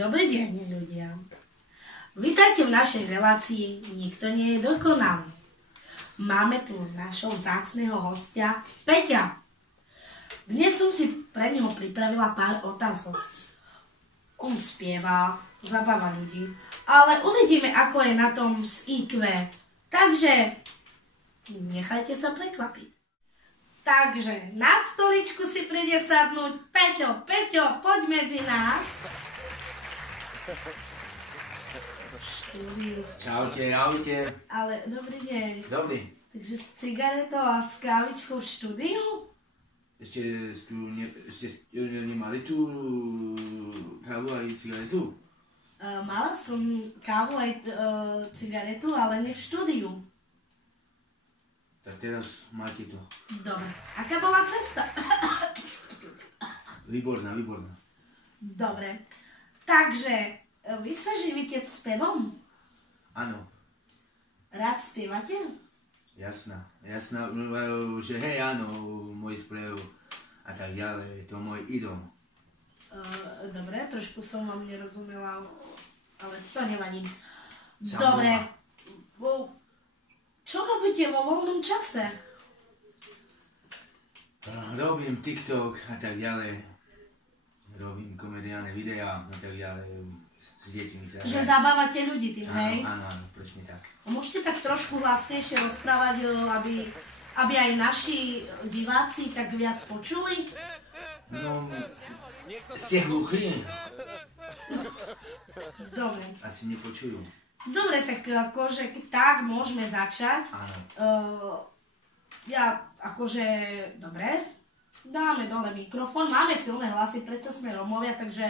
Dobrý deň, ľudia. Vítajte v našej relácii Nikto nie je dokonalý. Máme tu našho vzácneho hostia, Peťa. Dnes som si pre neho pripravila pár otázok. On spieva, zabáva ľudí, ale uvidíme, ako je na tom s IQ. Takže nechajte sa prekvapiť. Takže na stoličku si príde sadnúť Peťo. Peťo, poď medzi nás. Čaute, ahojte. Ale dobrý deň. Dobrý. Takže s cigaretou a s kávičkou v štúdiu? Ešte nemali tu kávu aj cigaretu? Mala som kávu aj cigaretu, ale nie v štúdiu. Tak teraz máte to. Dobre. Aká bola cesta? Výborná, výborná. Dobre. Takže, vy sa živíte spevom? Áno. Rád spievate? Jasná, že hej, áno, môj spev a tak ďalej, to môj idol. Dobre, trošku som vám nerozumela, ale to nevadí. Sam Dobre. doma. Čo robíte vo voľnom čase? Robím TikTok a tak ďalej. Robím komediálne videá a tak ďalej. S deťmi sa. Že zabávate ľudí tým, hej? Áno, presne tak. A môžete tak trošku hlasnejšie rozprávať, aby aj naši diváci tak viac počuli? No, ste hluchí? Dobre. Asi nepočujú. Dobre, tak akože tak môžeme začať. Áno. Dobre. Dáme dole mikrofón. Máme silné hlasy, predsa sme Rómovia, takže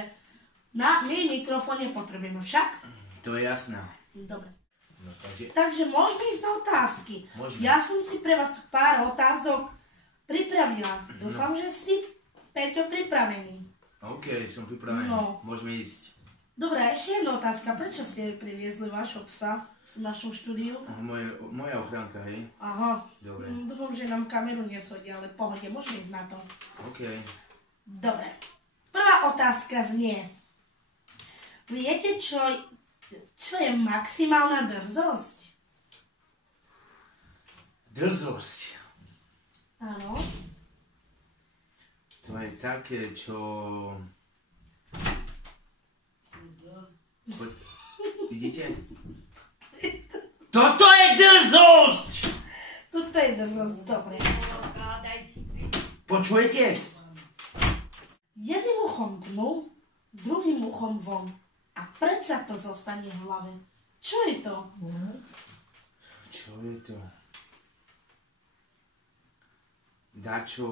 my mikrofón nepotrebujeme však. To je jasné. Dobre. No, Takže môžeme ísť na otázky. Môžeme. Ja som si pre vás tu pár otázok pripravila. Dúfam, že si, Peťo, pripravený. OK, som pripravený. No. Môžeme ísť. Dobre, ešte jedna otázka. Prečo ste priviezli vášho psa v našom štúdiu? Moja ochránka, hej? Aha. Dobre. Dúfam, že nám kameru neshodí, ale pohode, môžeme ísť na to. OK. Dobre. Prvá otázka znie. Viete, čo je maximálna drzosť? Drzosť. Áno. To je také, čo... Vidíte? Toto je drzosť! Toto je drzosť, dobre. Počujete? Jedným uchom dnu, druhým uchom von. A predsa to zostane v hlave. Čo je to? Čo je to? Dačo...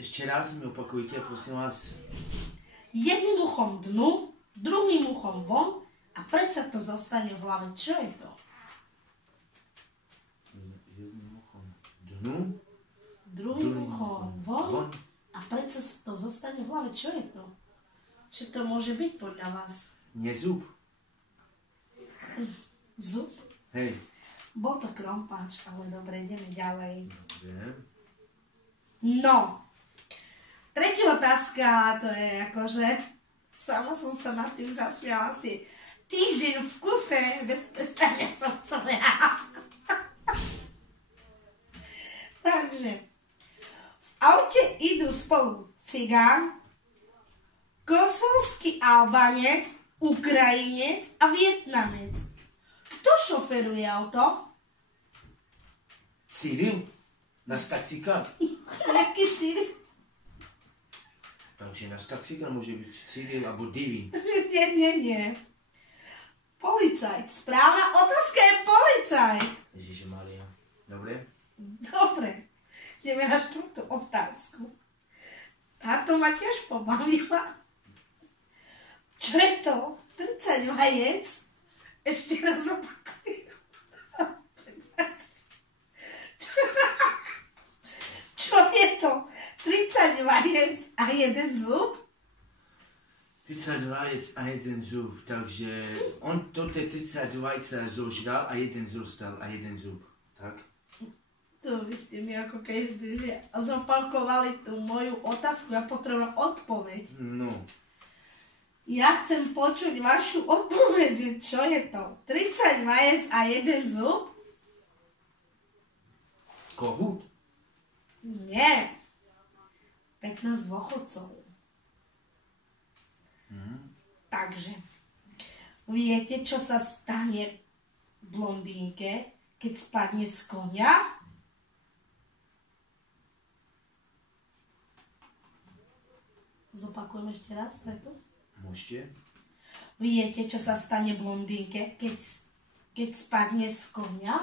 Ešte raz mi opakujte, prosím vás. Jedným uchom dnu, druhým uchom von a predsa to zostane v hlave. Čo je to? Jedným uchom dnu, Druhým uchom von a predsa to zostane v hlave. Čo je to? Čo to môže byť podľa vás? Nie zub. Zub? Hej. Bol to krompáč, ale dobre, ideme ďalej. Dobre. No. Tretia otázka, to je akože, sama som sa nad tým zasmiala asi týždeň v kuse, bez prestania som smiala. Takže, v aute idú spolu cigán, kosovský Albánec, Ukrajinec a Vietnamec. Kto šoferuje auto? Cyril? Náš taxikár? Aký Cyril? Takže náš taxikár môže byť Cyril alebo Divin. Nie. Policajt. Správna otázka je policajt. Ježišmaria. Dobre? Dobre. Ideme na štvrtú otázku. Táto ma tiež pobavila. Čo je to? 30 vajec? Ešte raz opakujem. Čo je to? 30 vajec a jeden zub? 30 vajec a jeden zub, takže on toto 30 vajca zožral a jeden zostal a jeden zub, tak? To vy ste mi ako keby že zopakovali tú moju otázku. Ja potrebujem odpoveď. No. Ja chcem počuť vašu odpoveď, že čo je to? 30 vajec a 1 zub? Kohút? Nie. 15 dôchodcov. Takže, viete, čo sa stane blondínke, keď spadne z konia? Zopakujem ešte raz vetu. Môžete? Viete, čo sa stane blondínke, keď spadne z konia?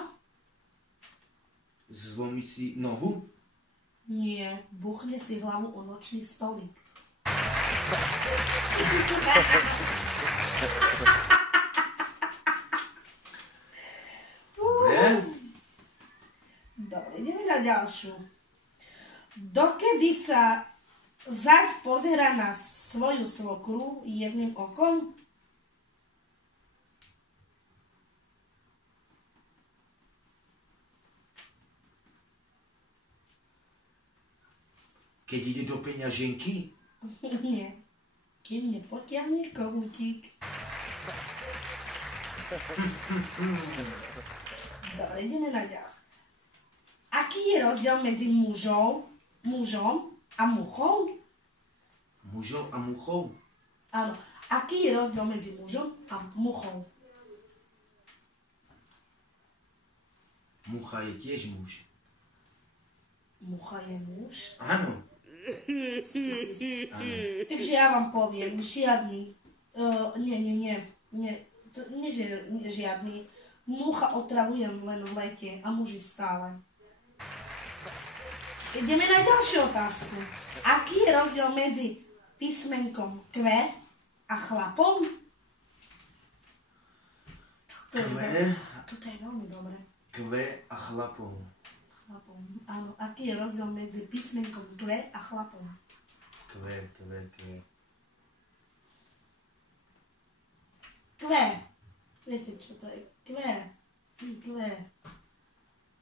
Zlomí si nohu? Nie, buchne si hlavu o nočný stolík. Dobre. Dobre, ideme na ďalšiu. Dokedy sa zať pozerá na svoju svokru jedným okom? Keď ide do peňaženky? Nie. Kým nepotiahne kohútik. Dobre, ideme na ďalšiu. Aký je rozdiel medzi mužom a muchou? Mužom a muchou? Áno. Aký je rozdiel medzi mužom a muchou? Mucha je tiež muž. Mucha je muž? Áno. Áno. Takže ja vám poviem, žiadny, žiadny. Mucha otravuje len v lete a muži stále. Ideme na ďalšiu otázku. Aký je rozdiel medzi písmenkom Q a chlapom? Toto je veľmi dobré. Q a chlapom. Chlapom, áno. Aký je rozdiel medzi písmenkom Q a chlapom? Q. Q. Viete, čo to je? Q.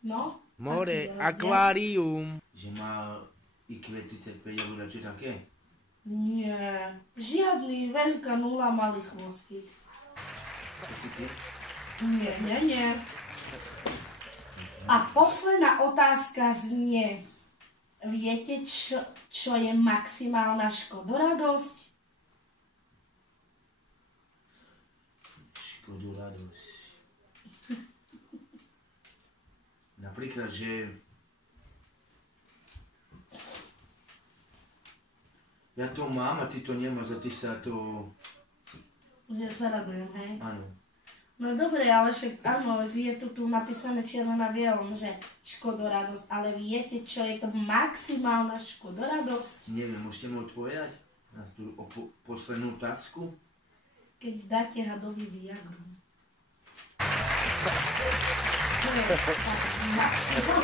No? More, akvárium. Že má IQ35 alebo čo také? Nie. Žiadny, veľká nula, malý chvostík. To si ty? Nie. A posledná otázka znie. Viete, čo je maximálna škodoradosť? Škodoradosť. Napríklad, že ja to mám a ty to nemáš a ty sa to... Že sa radujem, hej? Áno. No dobre, ale však áno, je to tu napísané čierno na bielom, že škodoradosť, ale viete, čo je to maximálna škodoradosť? Neviem, môžete mi odpovedať na tú poslednú otázku? Keď dáte hadovi Viagru. To je maximum.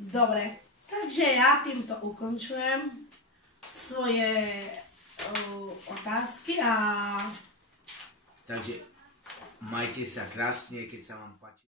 Dobre, takže ja týmto ukončujem svoje otázky a... Takže majte sa krásne, keď sa vám páči.